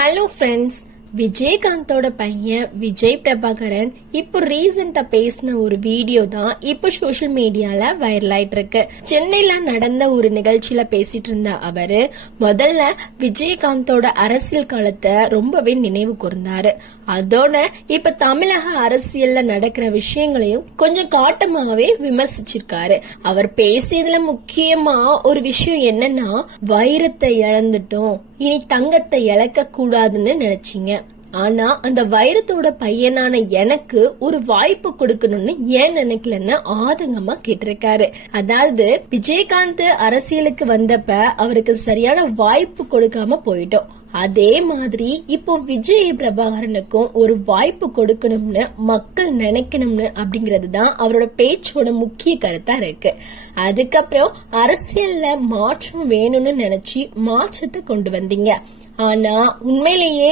Hello friends, விஜயகாந்தோட பையன் விஜய் பிரபாகரன் இப்போ ரீசெண்டா பேசின ஒரு வீடியோ தான் இப்போ சோசியல் மீடியால வைரல் ஆயிட்டு இருக்கு. சென்னையில நடந்த ஒரு நிகழ்ச்சியில பேசிட்டு இருந்த அவரு முதல்ல விஜயகாந்தோட அரசியல் காலத்தை ரொம்பவே நினைவு கூர்ந்தாரு. அதோட இப்ப தமிழக அரசியல்ல நடக்கிற விஷயங்களையும் கொஞ்சம் காட்டமாவே விமர்சிச்சிருக்காரு. அவர் பேசியதுல முக்கியமா ஒரு விஷயம் என்னன்னா, வைரத்தை இழந்துட்டோம், இனி தங்கத்தை இழக்க கூடாதுன்னு நினைச்சீங்க, ஆனா அந்த வைரத்தோட பையனான எனக்கு ஒரு வாய்ப்பு கொடுக்கணும்னு ஏன் நினைக்கலன்னு ஆதங்கமா கேட்டிருக்காரு. அதாவது விஜயகாந்த் அரசியலுக்கு வந்தப்ப அவருக்கு சரியான வாய்ப்பு கொடுக்காம போயிட்டோம். அதே மாதிரி இப்போ விஜய் பிரபாகரனுக்கும் ஒரு வாய்ப்பு கொடுக்கணும்னு மக்கள் நினைக்கணும்னு அப்படிங்கறது தான் அவரோட பேச்சோட முக்கிய கருத்தா இருக்கு. அதுக்கப்புறம் அரசியல்ல மாற்றம் வேணும்னு நினைச்சு மாற்றத்தை கொண்டு வந்தீங்க. ஆனா உண்மையிலேயே